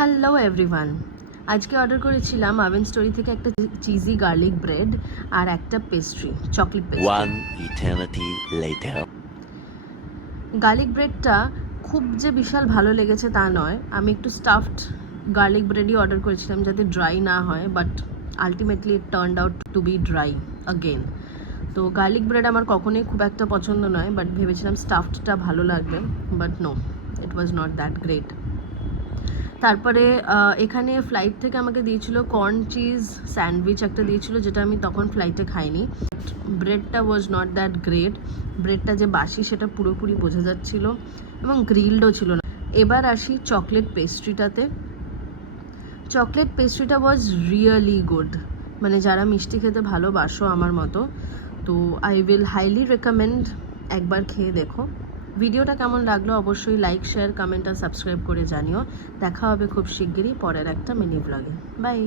Hello everyone, আজকে order করেছিলাম আভেন story থেকে একটা চিজি গার্লিক ব্রেড আর একটা pastry, chocolate pastry. One eternity later. Garlic ব্রেডটা খুব যে বিশাল ভালো লেগেছে তা নয়, আমি একটু স্টাফড গার্লিক ব্রেডই অর্ডার করেছিলাম যাতে ড্রাই না হয়, but ultimately it turned out to be dry again. তো গার্লিক ব্রেড আমার কখনোই খুব একটা পছন্দ নয়, বাট ভেবেছিলাম স্টাফডটা ভালো লাগবে, but no, it was not that great. তারপরে এখানে ফ্লাইট থেকে আমাকে দিয়েছিল কর্ন চিজ স্যান্ডউইচ একটা দিয়েছিল, যেটা আমি তখন ফ্লাইটে খাইনি। ব্রেডটা ওয়াজ নট দ্যাট গ্রেট, ব্রেডটা যে বাসি সেটা পুরোপুরি বোঝা যাচ্ছিল এবং গ্রিলডও ছিল না। এবার আসি চকলেট পেস্ট্রিটাতে। চকলেট পেস্ট্রিটা ওয়াজ রিয়েলি গুড, মানে যারা মিষ্টি খেতে ভালোবাসো আমার মতো, তো আই উইল হাইলি রেকমেন্ড একবার খেয়ে দেখো। ভিডিওটা কেমন লাগলো অবশ্যই লাইক, শেয়ার, কমেন্ট আর সাবস্ক্রাইব করে জানিও। দেখা হবে খুব শিগগিরই পরের একটা মিনি ব্লগে। বাই।